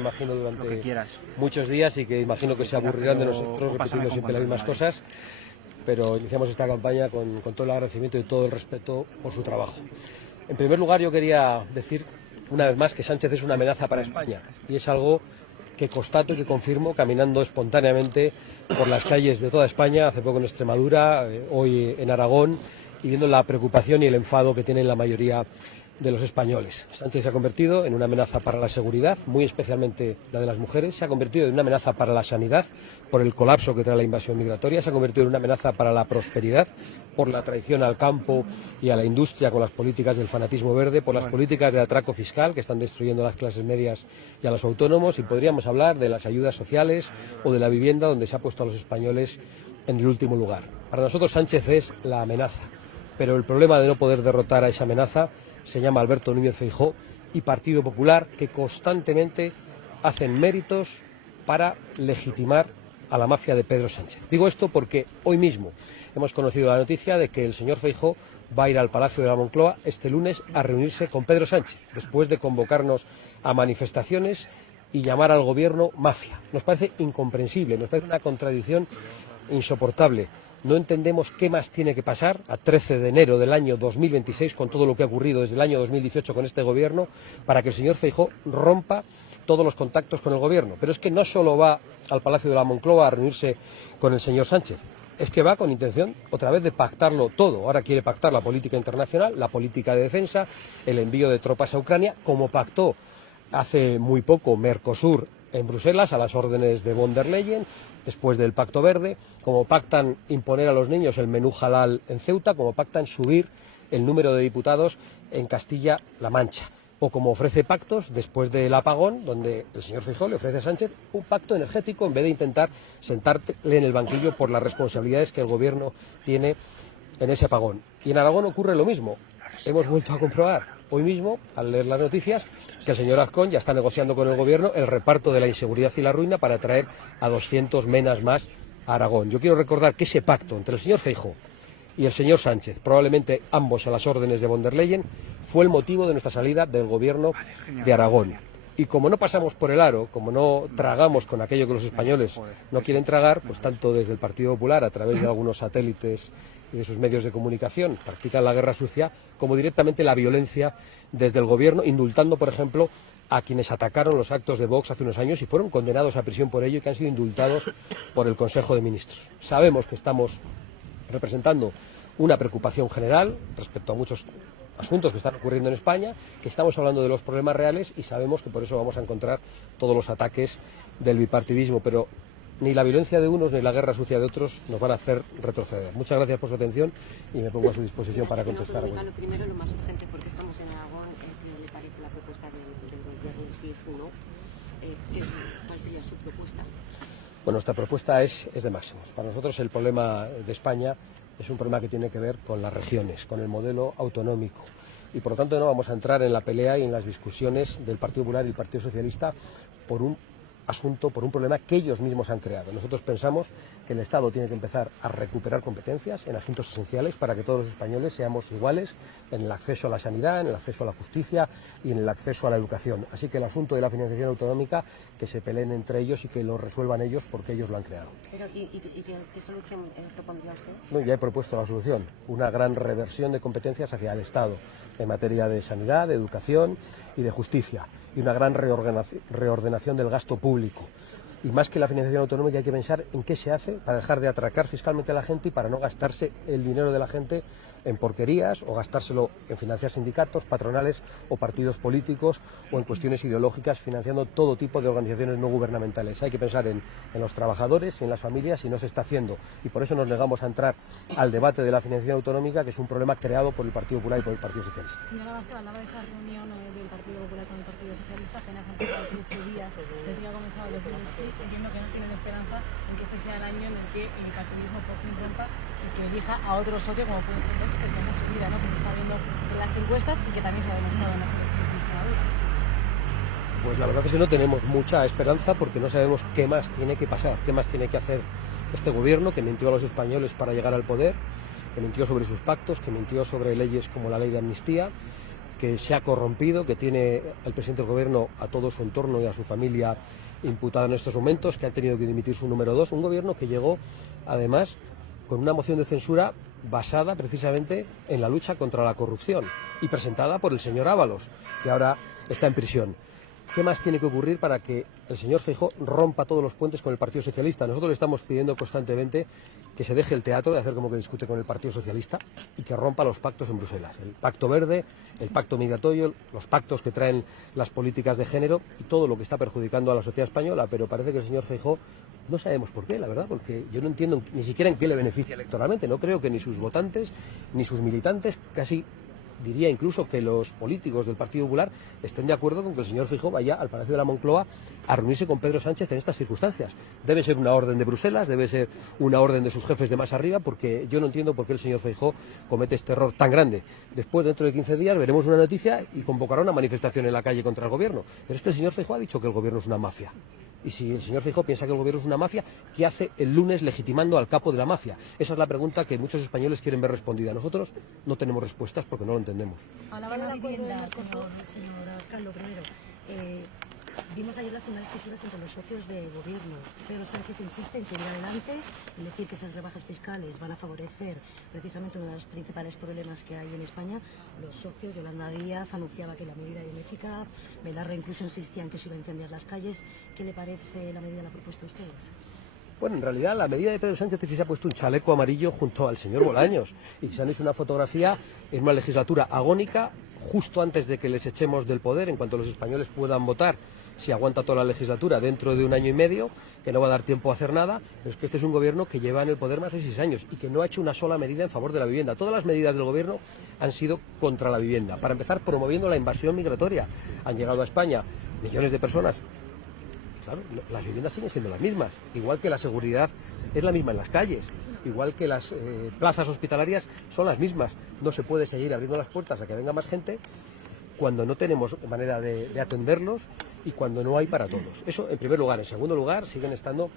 Imagino durante muchos días y que imagino que se aburrirán de nosotros repitiendo siempre las mismas cosas, pero iniciamos esta campaña con todo el agradecimiento y todo el respeto por su trabajo. En primer lugar, yo quería decir una vez más que Sánchez es una amenaza para España y es algo que constato y que confirmo caminando espontáneamente por las calles de toda España, hace poco en Extremadura, hoy en Aragón, y viendo la preocupación y el enfado que tienen la mayoría de los españoles. Sánchez se ha convertido en una amenaza para la seguridad, muy especialmente la de las mujeres, se ha convertido en una amenaza para la sanidad, por el colapso que trae la invasión migratoria, se ha convertido en una amenaza para la prosperidad, por la traición al campo y a la industria con las políticas del fanatismo verde, por las políticas de atraco fiscal que están destruyendo a las clases medias y a los autónomos, y podríamos hablar de las ayudas sociales o de la vivienda, donde se ha puesto a los españoles en el último lugar. Para nosotros Sánchez es la amenaza, pero el problema de no poder derrotar a esa amenaza se llama Alberto Núñez Feijóo y Partido Popular, que constantemente hacen méritos para legitimar a la mafia de Pedro Sánchez. Digo esto porque hoy mismo hemos conocido la noticia de que el señor Feijóo va a ir al Palacio de la Moncloa este lunes a reunirse con Pedro Sánchez, después de convocarnos a manifestaciones y llamar al gobierno mafia. Nos parece incomprensible, nos parece una contradicción insoportable. No entendemos qué más tiene que pasar a 13 de enero del año 2026, con todo lo que ha ocurrido desde el año 2018 con este gobierno, para que el señor Feijóo rompa todos los contactos con el gobierno. Pero es que no solo va al Palacio de la Moncloa a reunirse con el señor Sánchez, es que va con intención otra vez de pactarlo todo. Ahora quiere pactar la política internacional, la política de defensa, el envío de tropas a Ucrania, como pactó hace muy poco Mercosur en Bruselas, a las órdenes de von der Leyen, después del Pacto Verde, como pactan imponer a los niños el menú halal en Ceuta, como pactan subir el número de diputados en Castilla-La Mancha, o como ofrece pactos después del apagón, donde el señor Feijóo le ofrece a Sánchez un pacto energético en vez de intentar sentarle en el banquillo por las responsabilidades que el gobierno tiene en ese apagón. Y en Aragón ocurre lo mismo. Hemos vuelto a comprobar hoy mismo, al leer las noticias, que el señor Azcón ya está negociando con el gobierno el reparto de la inseguridad y la ruina para traer a 200 menas más a Aragón. Yo quiero recordar que ese pacto entre el señor Feijóo y el señor Sánchez, probablemente ambos a las órdenes de von der Leyen, fue el motivo de nuestra salida del gobierno de Aragón. Y como no pasamos por el aro, como no tragamos con aquello que los españoles no quieren tragar, pues tanto desde el Partido Popular, a través de algunos satélites y de sus medios de comunicación, practican la guerra sucia, como directamente la violencia desde el gobierno, indultando, por ejemplo, a quienes atacaron los actos de Vox hace unos años y fueron condenados a prisión por ello y que han sido indultados por el Consejo de Ministros. Sabemos que estamos representando una preocupación general respecto a muchos asuntos que están ocurriendo en España, que estamos hablando de los problemas reales y sabemos que por eso vamos a encontrar todos los ataques del bipartidismo, pero ni la violencia de unos ni la guerra sucia de otros nos van a hacer retroceder. Muchas gracias por su atención y me pongo a su disposición para contestar. Lo primero, lo más urgente, porque estamos en Aragón, ¿qué le parece la propuesta del gobierno? Si es uno, ¿cuál sería su propuesta? Bueno, nuestra propuesta es de máximos. Para nosotros el problema de España es un problema que tiene que ver con las regiones, con el modelo autonómico. Y por lo tanto no vamos a entrar en la pelea y en las discusiones del Partido Popular y el Partido Socialista por un asunto, por un problema que ellos mismos han creado. Nosotros pensamos que el Estado tiene que empezar a recuperar competencias en asuntos esenciales para que todos los españoles seamos iguales en el acceso a la sanidad, en el acceso a la justicia y en el acceso a la educación. Así que el asunto de la financiación autonómica, que se peleen entre ellos y que lo resuelvan ellos porque ellos lo han creado. Pero, ¿y qué solución propondría usted? No, ya he propuesto la solución, una gran reversión de competencias hacia el Estado en materia de sanidad, de educación y de justicia, y una gran reordenación del gasto público. Y más que la financiación autonómica hay que pensar en qué se hace para dejar de atracar fiscalmente a la gente y para no gastarse el dinero de la gente en porquerías o gastárselo en financiar sindicatos, patronales o partidos políticos o en cuestiones ideológicas financiando todo tipo de organizaciones no gubernamentales. Hay que pensar en los trabajadores y en las familias y no se está haciendo. Y por eso nos negamos a entrar al debate de la financiación autonómica, que es un problema creado por el Partido Popular y por el Partido Socialista. Señora Vázquez, hablaba de esa reunión del Partido Popular con el Partido Socialista, apenas han pasado 13 días desde que ha comenzado el 2016. Entiendo que no tienen esperanza en que este sea el año en el que el partidismo por fin rompa y que elija a otro socio como puede ser Vox, que sea una subida, ¿no?, que se está viendo en las encuestas y que también se ha demostrado en las elecciones en Extremadura. Pues la verdad es que no tenemos mucha esperanza porque no sabemos qué más tiene que pasar, qué más tiene que hacer este gobierno que mintió a los españoles para llegar al poder, que mintió sobre sus pactos, que mintió sobre leyes como la ley de amnistía, que se ha corrompido, que tiene el presidente del gobierno a todo su entorno y a su familia imputada en estos momentos, que han tenido que dimitir su número 2, un gobierno que llegó además con una moción de censura basada precisamente en la lucha contra la corrupción y presentada por el señor Ábalos, que ahora está en prisión. ¿Qué más tiene que ocurrir para que el señor Feijóo rompa todos los puentes con el Partido Socialista? Nosotros le estamos pidiendo constantemente que se deje el teatro de hacer como que discute con el Partido Socialista y que rompa los pactos en Bruselas. El pacto verde, el pacto migratorio, los pactos que traen las políticas de género y todo lo que está perjudicando a la sociedad española. Pero parece que el señor Feijóo, no sabemos por qué, la verdad, porque yo no entiendo ni siquiera en qué le beneficia electoralmente. No creo que ni sus votantes ni sus militantes, casi diría incluso que los políticos del Partido Popular estén de acuerdo con que el señor Feijóo vaya al Palacio de la Moncloa a reunirse con Pedro Sánchez en estas circunstancias. Debe ser una orden de Bruselas, debe ser una orden de sus jefes de más arriba, porque yo no entiendo por qué el señor Feijóo comete este error tan grande. Después, dentro de 15 días, veremos una noticia y convocará una manifestación en la calle contra el gobierno. Pero es que el señor Feijóo ha dicho que el gobierno es una mafia. Y si el señor Feijóo piensa que el gobierno es una mafia, ¿qué hace el lunes legitimando al capo de la mafia? Esa es la pregunta que muchos españoles quieren ver respondida. Nosotros no tenemos respuestas porque no lo entendemos. Hablaba de la vivienda, señor Abascal, lo primero. Vimos ayer las primeras fisuras entre los socios de gobierno. Pedro Sánchez insiste en seguir adelante, en decir que esas rebajas fiscales van a favorecer precisamente uno de los principales problemas que hay en España. Los socios, Yolanda Díaz anunciaba que la medida era ineficaz, Belarra incluso insistía en que se iba a incendiar las calles. ¿Qué le parece la medida, la propuesta a ustedes? Bueno, en realidad la medida de Pedro Sánchez es que se ha puesto un chaleco amarillo junto al señor Bolaños y se han hecho una fotografía en una legislatura agónica justo antes de que les echemos del poder, en cuanto los españoles puedan votar si aguanta toda la legislatura dentro de 1 año y medio, que no va a dar tiempo a hacer nada, pero es que este es un gobierno que lleva en el poder más de 6 años y que no ha hecho una sola medida en favor de la vivienda. Todas las medidas del gobierno han sido contra la vivienda. Para empezar, promoviendo la invasión migratoria. Han llegado a España millones de personas. Claro, las viviendas siguen siendo las mismas, igual que la seguridad es la misma en las calles, igual que las plazas hospitalarias son las mismas. No se puede seguir abriendo las puertas a que venga más gente cuando no tenemos manera de atenderlos y cuando no hay para todos. Eso en primer lugar. En segundo lugar, siguen estando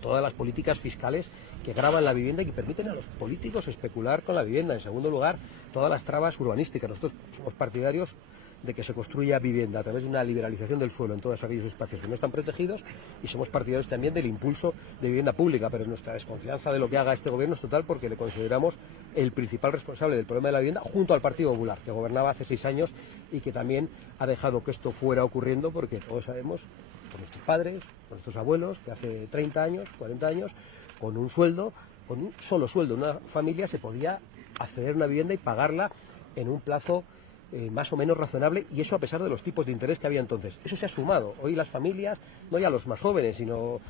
todas las políticas fiscales que gravan la vivienda y que permiten a los políticos especular con la vivienda. En segundo lugar, todas las trabas urbanísticas. Nosotros somos partidarios de que se construya vivienda a través de una liberalización del suelo en todos aquellos espacios que no están protegidos, y somos partidarios también del impulso de vivienda pública, pero nuestra desconfianza de lo que haga este gobierno es total, porque le consideramos el principal responsable del problema de la vivienda, junto al Partido Popular, que gobernaba hace 6 años y que también ha dejado que esto fuera ocurriendo, porque todos sabemos, por nuestros padres, por nuestros abuelos, que hace 30 años, 40 años, con un sueldo, con un solo sueldo, una familia se podía acceder a una vivienda y pagarla en un plazo más o menos razonable, y eso a pesar de los tipos de interés que había entonces. Eso se ha sumado. Hoy las familias, no ya los más jóvenes, sino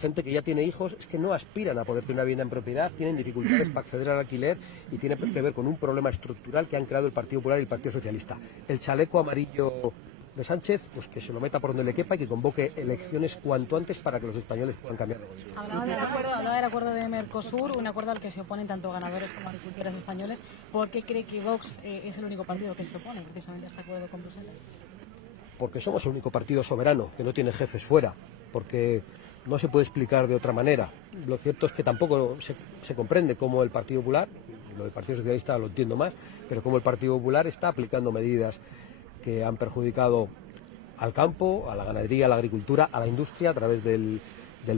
gente que ya tiene hijos, es que no aspiran a poder tener una vivienda en propiedad, tienen dificultades para acceder al alquiler, y tiene que ver con un problema estructural que han creado el Partido Popular y el Partido Socialista. El chaleco amarillo de Sánchez, pues que se lo meta por donde le quepa y que convoque elecciones cuanto antes para que los españoles puedan cambiar de gobierno. Hablaba del acuerdo de Mercosur, un acuerdo al que se oponen tanto ganadores como agricultores españoles. ¿Por qué cree que Vox es el único partido que se opone precisamente a este acuerdo con Bruselas? Porque somos el único partido soberano que no tiene jefes fuera, porque no se puede explicar de otra manera. Lo cierto es que tampoco se comprende cómo el Partido Popular, lo del Partido Socialista lo entiendo más, pero cómo el Partido Popular está aplicando medidas que han perjudicado al campo, a la ganadería, a la agricultura, a la industria a través del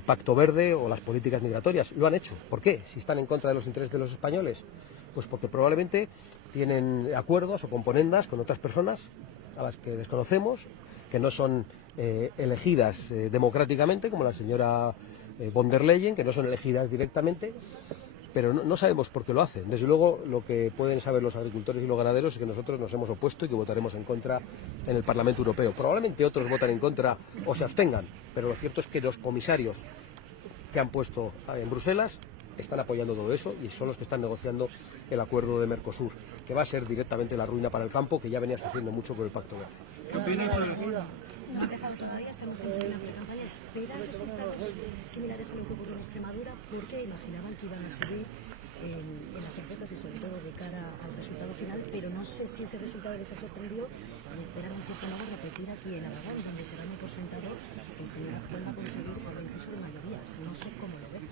Pacto Verde o las políticas migratorias. Lo han hecho. ¿Por qué? Si están en contra de los intereses de los españoles, pues porque probablemente tienen acuerdos o componendas con otras personas a las que desconocemos, que no son elegidas democráticamente, como la señora von der Leyen, que no son elegidas directamente, pero no sabemos por qué lo hacen. Desde luego, lo que pueden saber los agricultores y los ganaderos es que nosotros nos hemos opuesto y que votaremos en contra en el Parlamento Europeo. Probablemente otros votan en contra o se abstengan, pero lo cierto es que los comisarios que han puesto en Bruselas están apoyando todo eso y son los que están negociando el acuerdo de Mercosur, que va a ser directamente la ruina para el campo, que ya venía sufriendo mucho con el Pacto Verde. ¿Qué opinas? No ha empezado todavía, estamos en plena campaña. ¿Esperan resultados similares a lo que ocurrió en Extremadura? Porque imaginaban que iban a subir en las encuestas y sobre todo de cara al resultado final, pero no sé si ese resultado les ha sorprendido y esperan en cierto modo repetir aquí en Aragón, donde se dan por sentado que el señor Azcón va a conseguir salvar incluso de mayorías. No sé cómo lo ven.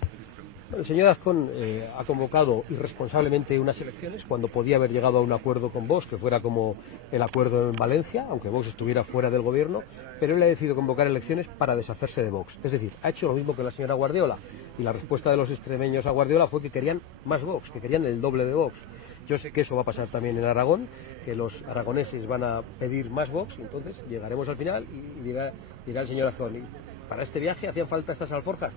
Bueno, el señor Azcón ha convocado irresponsablemente unas elecciones cuando podía haber llegado a un acuerdo con Vox, que fuera como el acuerdo en Valencia, aunque Vox estuviera fuera del gobierno, pero él ha decidido convocar elecciones para deshacerse de Vox. Es decir, ha hecho lo mismo que la señora Guardiola, y la respuesta de los extremeños a Guardiola fue que querían más Vox, que querían el doble de Vox. Yo sé que eso va a pasar también en Aragón, que los aragoneses van a pedir más Vox, y entonces llegaremos al final y dirá el señor Azcón, ¿y para este viaje hacían falta estas alforjas?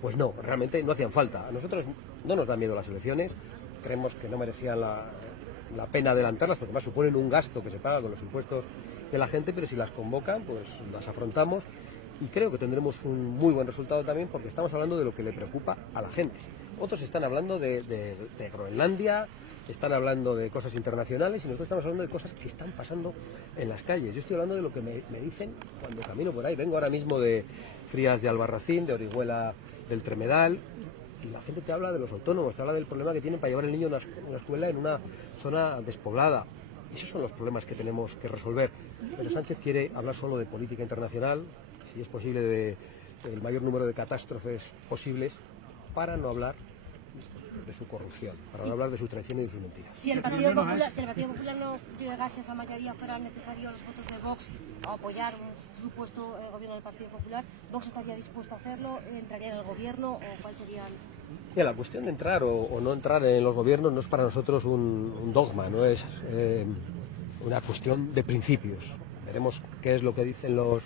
Pues no, realmente no hacían falta. A nosotros no nos dan miedo las elecciones, creemos que no merecían la pena adelantarlas, porque además suponen un gasto que se paga con los impuestos de la gente, pero si las convocan, pues las afrontamos y creo que tendremos un muy buen resultado también, porque estamos hablando de lo que le preocupa a la gente. Otros están hablando de Groenlandia, están hablando de cosas internacionales y nosotros estamos hablando de cosas que están pasando en las calles. Yo estoy hablando de lo que me dicen cuando camino por ahí. Vengo ahora mismo de Frías de Albarracín, de Orihuela del Tremedal, y la gente te habla de los autónomos, te habla del problema que tienen para llevar el niño a una escuela en una zona despoblada. Esos son los problemas que tenemos que resolver. Pero Sánchez quiere hablar solo de política internacional, si es posible del mayor número de catástrofes posibles, para no hablar de su corrupción, para no hablar de su traición y de sus mentiras. Si el Partido Popular no llegase a esa mayoría, fueran necesarios los votos de Vox o apoyar un supuesto gobierno del Partido Popular, ¿Vox estaría dispuesto a hacerlo? ¿Entraría en el gobierno o cuál serían? Mira, la cuestión de entrar o no entrar en los gobiernos no es para nosotros un dogma, no es una cuestión de principios. Veremos qué es lo que dicen los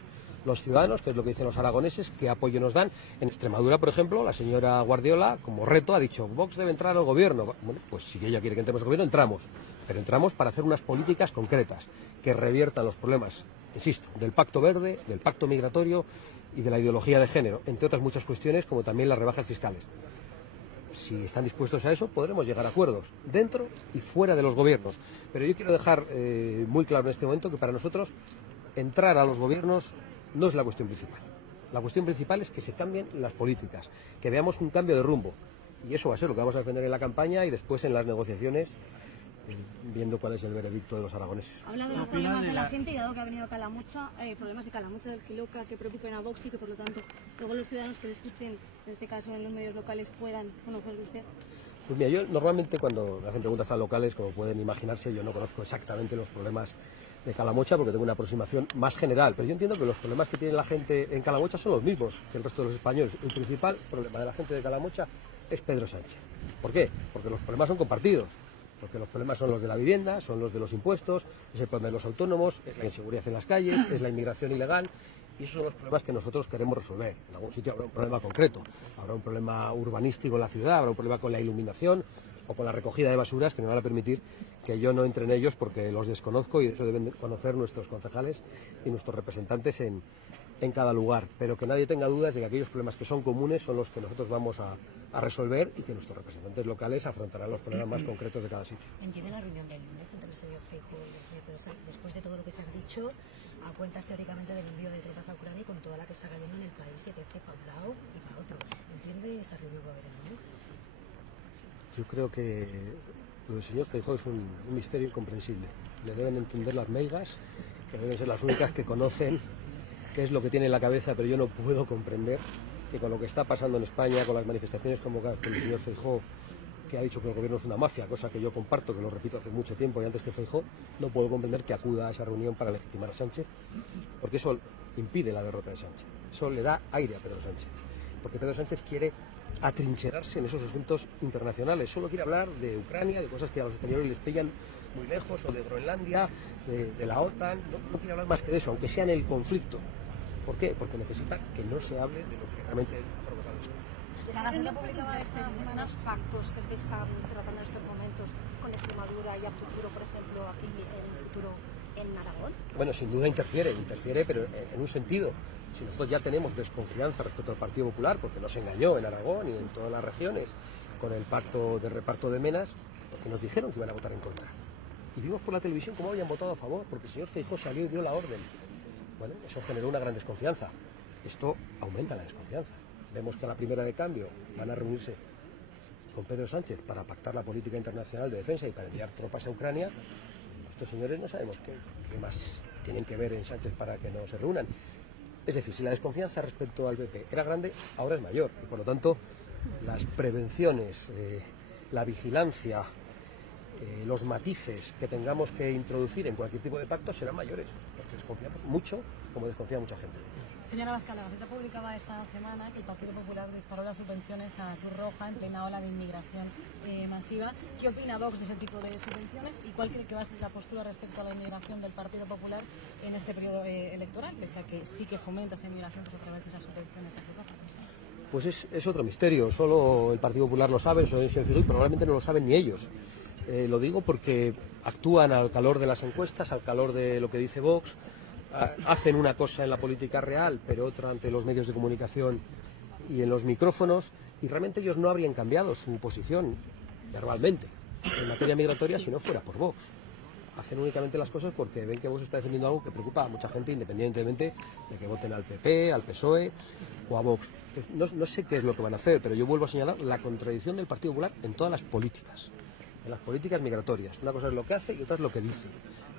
ciudadanos, qué es lo que dicen los aragoneses, qué apoyo nos dan. En Extremadura, por ejemplo, la señora Guardiola, como reto, ha dicho, Vox debe entrar al gobierno. Bueno, pues si ella quiere que entremos al gobierno, entramos. Pero entramos para hacer unas políticas concretas que reviertan los problemas, insisto, del Pacto Verde, del Pacto Migratorio y de la ideología de género, entre otras muchas cuestiones, como también las rebajas fiscales. Si están dispuestos a eso, podremos llegar a acuerdos, dentro y fuera de los gobiernos. Pero yo quiero dejar muy claro en este momento que para nosotros entrar a los gobiernos no es la cuestión principal. La cuestión principal es que se cambien las políticas, que veamos un cambio de rumbo. Y eso va a ser lo que vamos a defender en la campaña y después en las negociaciones, viendo cuál es el veredicto de los aragoneses. Habla de los problemas de la gente y dado que ha venido Calamocha, problemas de Calamocha, del Giloca, que preocupen a Vox y que por lo tanto luego los ciudadanos que le escuchen, en este caso en los medios locales, puedan conocer de usted. Pues mira, yo normalmente cuando me hacen preguntas tan locales, como pueden imaginarse, yo no conozco exactamente los problemas de Calamocha porque tengo una aproximación más general, pero yo entiendo que los problemas que tiene la gente en Calamocha son los mismos que el resto de los españoles. El principal problema de la gente de Calamocha es Pedro Sánchez. ¿Por qué? Porque los problemas son compartidos, porque los problemas son los de la vivienda, son los de los impuestos, es el problema de los autónomos, es la inseguridad en las calles, es la inmigración ilegal, y esos son los problemas que nosotros queremos resolver. En algún sitio habrá un problema concreto, habrá un problema urbanístico en la ciudad, habrá un problema con la iluminación o con la recogida de basuras que me van a permitir que yo no entre en ellos porque los desconozco y eso deben conocer nuestros concejales y nuestros representantes en cada lugar. Pero que nadie tenga dudas de que aquellos problemas que son comunes son los que nosotros vamos a resolver y que nuestros representantes locales afrontarán los problemas más concretos de cada sitio. ¿Entiende la reunión del lunes entre el señor Feijóo y el señor Pedro Sánchez, después de todo lo que se han dicho, a cuentas teóricamente del envío de tropas a Ucrania y con toda la que está cayendo en el país y que para un lado y para otro? ¿Entiende esa reunión que va a haber el lunes? Yo creo que lo del señor Feijóo es un misterio incomprensible. Le deben entender las melgas, que deben ser las únicas que conocen qué es lo que tiene en la cabeza, pero yo no puedo comprender que con lo que está pasando en España, con las manifestaciones convocadas por el señor Feijóo, que ha dicho que el gobierno es una mafia, cosa que yo comparto, que lo repito hace mucho tiempo y antes que Feijóo, no puedo comprender que acuda a esa reunión para legitimar a Sánchez, porque eso impide la derrota de Sánchez, eso le da aire a Pedro Sánchez, porque Pedro Sánchez quiere atrincherarse en esos asuntos internacionales, solo quiere hablar de Ucrania, de cosas que a los españoles les pillan muy lejos, o de Groenlandia, de la OTAN, no quiere hablar más que de eso, aunque sea en el conflicto. ¿Por qué? Porque necesita que no se hable de lo que realmente ha provocado esto. La Nación publicaba esta semana los pactos que se están tratando en estos momentos con Extremadura y a futuro, por ejemplo, aquí en el futuro en Aragón. Bueno, sin duda interfiere, pero en un sentido. Si nosotros ya tenemos desconfianza respecto al Partido Popular, porque nos engañó en Aragón y en todas las regiones con el pacto de reparto de menas, porque nos dijeron que iban a votar en contra. Y vimos por la televisión cómo habían votado a favor, porque el señor Feijóo salió y dio la orden. Bueno, eso generó una gran desconfianza. Esto aumenta la desconfianza. Vemos que a la primera de cambio van a reunirse con Pedro Sánchez para pactar la política internacional de defensa y para enviar tropas a Ucrania. Estos señores no sabemos qué más tienen que ver en Sánchez para que no se reúnan. Es decir, si la desconfianza respecto al PP era grande, ahora es mayor. Y por lo tanto, las prevenciones, la vigilancia, los matices que tengamos que introducir en cualquier tipo de pacto serán mayores, porque desconfiamos mucho, como desconfía mucha gente. Señora Abascal, la Gaceta publicaba esta semana que el Partido Popular disparó las subvenciones a Cruz Roja en plena ola de inmigración masiva. ¿Qué opina Vox de ese tipo de subvenciones y cuál cree que va a ser la postura respecto a la inmigración del Partido Popular en este periodo electoral, pese a que sí que fomenta esa inmigración pues, a través de esas subvenciones a Cruz Roja? Pues es otro misterio, solo el Partido Popular lo sabe, solo el señor Feijóo, y probablemente no lo saben ni ellos. Lo digo porque actúan al calor de las encuestas, al calor de lo que dice Vox, hacen una cosa en la política real, pero otra ante los medios de comunicación y en los micrófonos, y realmente ellos no habrían cambiado su posición verbalmente en materia migratoria si no fuera por Vox. Hacen únicamente las cosas porque ven que Vox está defendiendo algo que preocupa a mucha gente, independientemente de que voten al PP, al PSOE o a Vox. No sé qué es lo que van a hacer, pero yo vuelvo a señalar la contradicción del Partido Popular en todas las políticas. En las políticas migratorias. Una cosa es lo que hace y otra es lo que dice.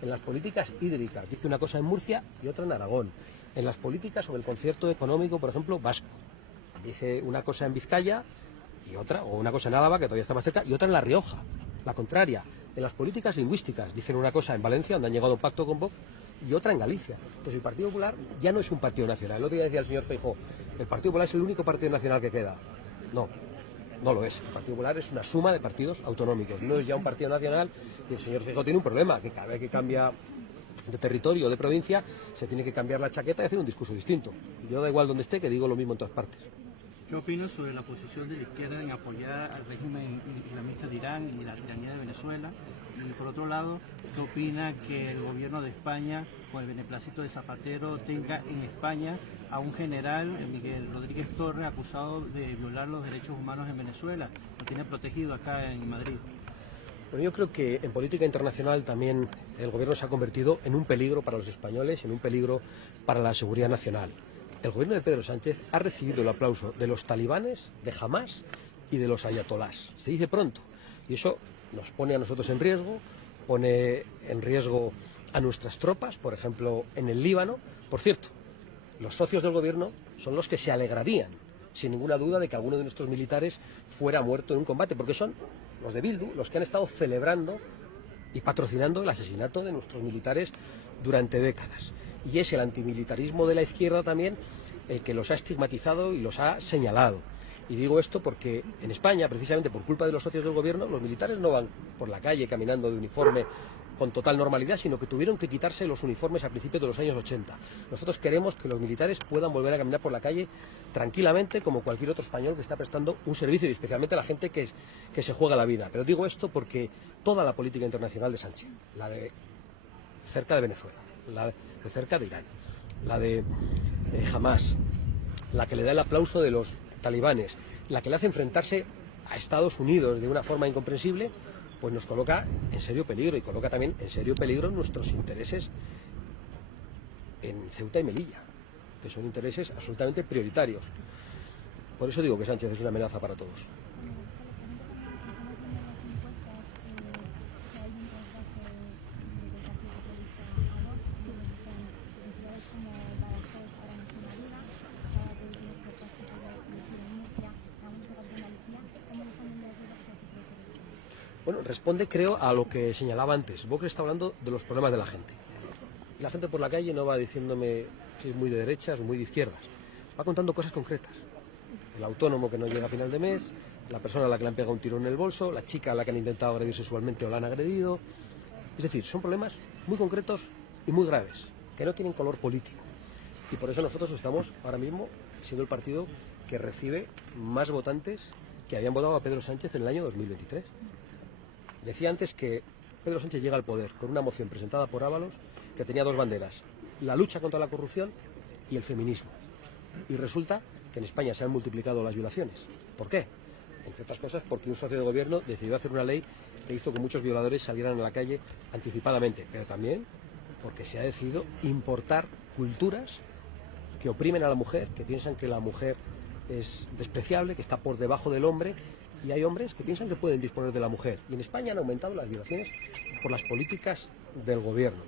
En las políticas hídricas, dice una cosa en Murcia y otra en Aragón. En las políticas sobre el concierto económico, por ejemplo, vasco. Dice una cosa en Vizcaya y otra, o una cosa en Álava, que todavía está más cerca, y otra en La Rioja, la contraria. En las políticas lingüísticas, dicen una cosa en Valencia, donde han llegado a un pacto con Vox, y otra en Galicia. Entonces el Partido Popular ya no es un partido nacional. El otro día decía el señor Feijóo, el Partido Popular es el único partido nacional que queda. No lo es. El Partido Popular es una suma de partidos autonómicos. No es ya un partido nacional y el señor Feijóo tiene un problema, que cada vez que cambia de territorio o de provincia se tiene que cambiar la chaqueta y hacer un discurso distinto. Yo da igual donde esté, que digo lo mismo en todas partes. ¿Qué opinas sobre la posición de la izquierda en apoyar al régimen islamista de Irán y la tiranía de Venezuela? Y por otro lado, ¿qué opina que el gobierno de España, con el beneplácito de Zapatero, tenga en España a un general, Miguel Rodríguez Torres, acusado de violar los derechos humanos en Venezuela? Lo tiene protegido acá en Madrid. Bueno, yo creo que en política internacional también el gobierno se ha convertido en un peligro para los españoles, en un peligro para la seguridad nacional. El gobierno de Pedro Sánchez ha recibido el aplauso de los talibanes, de Hamás y de los ayatolás. Se dice pronto. Y eso nos pone a nosotros en riesgo, pone en riesgo a nuestras tropas, por ejemplo, en el Líbano. Por cierto, los socios del gobierno son los que se alegrarían, sin ninguna duda, de que alguno de nuestros militares fuera muerto en un combate, porque son los de Bildu los que han estado celebrando y patrocinando el asesinato de nuestros militares durante décadas. Y es el antimilitarismo de la izquierda también el que los ha estigmatizado y los ha señalado. Y digo esto porque en España, precisamente por culpa de los socios del gobierno, los militares no van por la calle caminando de uniforme con total normalidad, sino que tuvieron que quitarse los uniformes a principios de los años 80. Nosotros queremos que los militares puedan volver a caminar por la calle tranquilamente como cualquier otro español que está prestando un servicio, y especialmente la gente que se juega la vida. Pero digo esto porque toda la política internacional de Sánchez, la de cerca de Venezuela, la de cerca de Irán, la de Hamás, la que le da el aplauso de los talibanes, la que le hace enfrentarse a Estados Unidos de una forma incomprensible, pues nos coloca en serio peligro, y coloca también en serio peligro nuestros intereses en Ceuta y Melilla, que son intereses absolutamente prioritarios. Por eso digo que Sánchez es una amenaza para todos. Bueno, responde, creo, a lo que señalaba antes. Vox está hablando de los problemas de la gente. Y la gente por la calle no va diciéndome si es muy de derechas o muy de izquierdas. Va contando cosas concretas. El autónomo que no llega a final de mes, la persona a la que le han pegado un tiro en el bolso, la chica a la que han intentado agredir sexualmente o la han agredido. Es decir, son problemas muy concretos y muy graves, que no tienen color político. Y por eso nosotros estamos ahora mismo siendo el partido que recibe más votantes que habían votado a Pedro Sánchez en el año 2023. Decía antes que Pedro Sánchez llega al poder con una moción presentada por Ábalos que tenía dos banderas: la lucha contra la corrupción y el feminismo. Y resulta que en España se han multiplicado las violaciones. ¿Por qué? Entre otras cosas porque un socio de gobierno decidió hacer una ley que hizo que muchos violadores salieran a la calle anticipadamente, pero también porque se ha decidido importar culturas que oprimen a la mujer, que piensan que la mujer es despreciable, que está por debajo del hombre, y hay hombres que piensan que pueden disponer de la mujer. Y en España han aumentado las violaciones por las políticas del gobierno.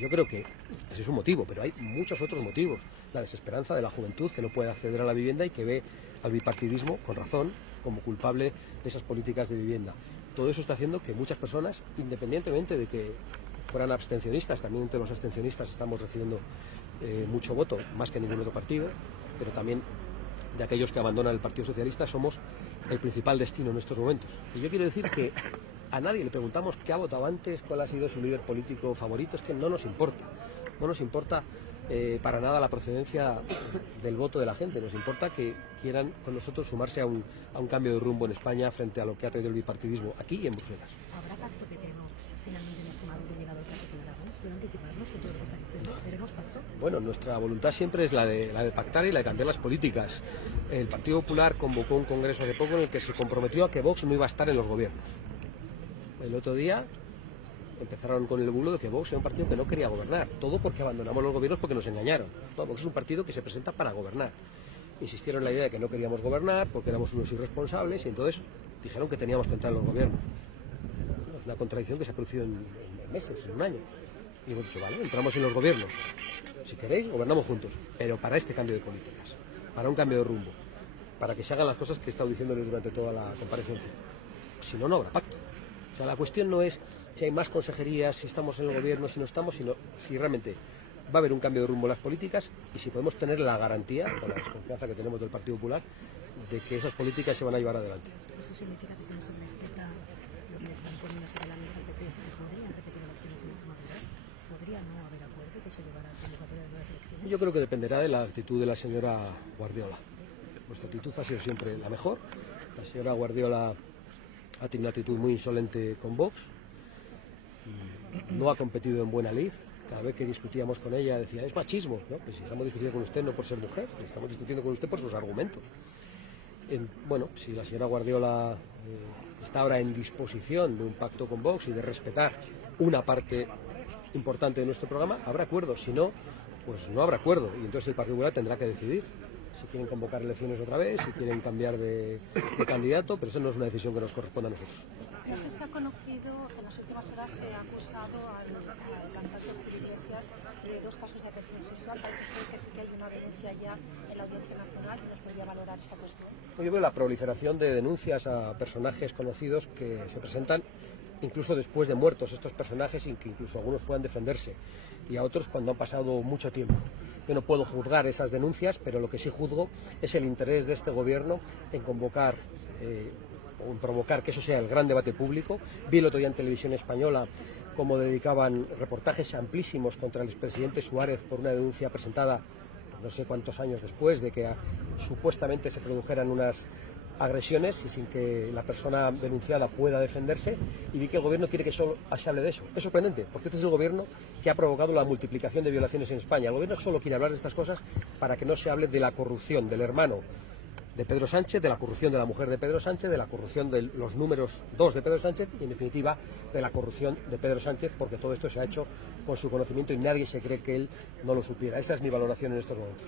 Yo creo que ese es un motivo, pero hay muchos otros motivos. La desesperanza de la juventud que no puede acceder a la vivienda y que ve al bipartidismo, con razón, como culpable de esas políticas de vivienda. Todo eso está haciendo que muchas personas, independientemente de que fueran abstencionistas, también entre los abstencionistas estamos recibiendo mucho voto, más que ningún otro partido, pero también de aquellos que abandonan el Partido Socialista somos el principal destino en estos momentos. Y yo quiero decir que a nadie le preguntamos qué ha votado antes, cuál ha sido su líder político favorito, es que no nos importa. No nos importa para nada la procedencia del voto de la gente, nos importa que quieran con nosotros sumarse a un cambio de rumbo en España frente a lo que ha traído el bipartidismo aquí y en Bruselas. ¿Habrá pacto que tenemos finalmente en este momento llegado el caso con Aragón? ¿Pueden anticiparnos de todo lo que está diciendo? ¿Veremos pacto? Bueno, nuestra voluntad siempre es la de pactar y la de cambiar las políticas. El Partido Popular convocó un congreso hace poco en el que se comprometió a que Vox no iba a estar en los gobiernos. El otro día empezaron con el bulo de que Vox era un partido que no quería gobernar, todo porque abandonamos los gobiernos porque nos engañaron. No, Vox es un partido que se presenta para gobernar. Insistieron en la idea de que no queríamos gobernar porque éramos unos irresponsables y entonces dijeron que teníamos que entrar en los gobiernos. Es una contradicción que se ha producido en meses, en un año. Y hemos dicho, vale, entramos en los gobiernos. Si queréis, gobernamos juntos, pero para este cambio de políticas, para un cambio de rumbo, para que se hagan las cosas que he estado diciéndoles durante toda la comparecencia. Si no, no habrá pacto. O sea, la cuestión no es si hay más consejerías, si estamos en el gobierno, si no estamos, sino si realmente va a haber un cambio de rumbo en las políticas y si podemos tener la garantía, con la desconfianza que tenemos del Partido Popular, de que esas políticas se van a llevar adelante. ¿Eso significa que si no se respeta lo que le están poniendo sobre la mesa al PP, se podrían repetir elecciones en Extremadura? ¿Podría no haber acuerdo que se llevara a convocatoria de nuevas elecciones? Yo creo que dependerá de la actitud de la señora Guardiola. Nuestra actitud ha sido siempre la mejor. La señora Guardiola ha tenido una actitud muy insolente con Vox, no ha competido en buena lid. Cada vez que discutíamos con ella decía, es machismo, ¿no? Pues si estamos discutiendo con usted no por ser mujer, estamos discutiendo con usted por sus argumentos. Bueno, si la señora Guardiola está ahora en disposición de un pacto con Vox y de respetar una parte importante de nuestro programa, habrá acuerdo. Si no, pues no habrá acuerdo y entonces el Partido Popular tendrá que decidir si quieren convocar elecciones otra vez, si quieren cambiar de candidato, pero eso no es una decisión que nos corresponde a nosotros. No sé si ha conocido que en las últimas horas se ha acusado al cantante Julio Iglesias de 2 casos de agresión sexual. Parece ser que sí que hay una denuncia ya en la Audiencia Nacional. ¿Si nos podría valorar esta cuestión? Yo veo la proliferación de denuncias a personajes conocidos que se presentan incluso después de muertos estos personajes y que incluso algunos puedan defenderse y a otros cuando han pasado mucho tiempo. Yo no puedo juzgar esas denuncias, pero lo que sí juzgo es el interés de este gobierno en convocar o en provocar que eso sea el gran debate público. Vi el otro día en Televisión Española cómo dedicaban reportajes amplísimos contra el expresidente Suárez por una denuncia presentada no sé cuántos años después de que supuestamente se produjeran unas agresiones y sin que la persona denunciada pueda defenderse, y vi que el gobierno quiere que solo se hable de eso. Es sorprendente, porque este es el gobierno que ha provocado la multiplicación de violaciones en España. El gobierno solo quiere hablar de estas cosas para que no se hable de la corrupción del hermano de Pedro Sánchez, de la corrupción de la mujer de Pedro Sánchez, de la corrupción de los números 2 de Pedro Sánchez y, en definitiva, de la corrupción de Pedro Sánchez, porque todo esto se ha hecho con su conocimiento y nadie se cree que él no lo supiera. Esa es mi valoración en estos momentos.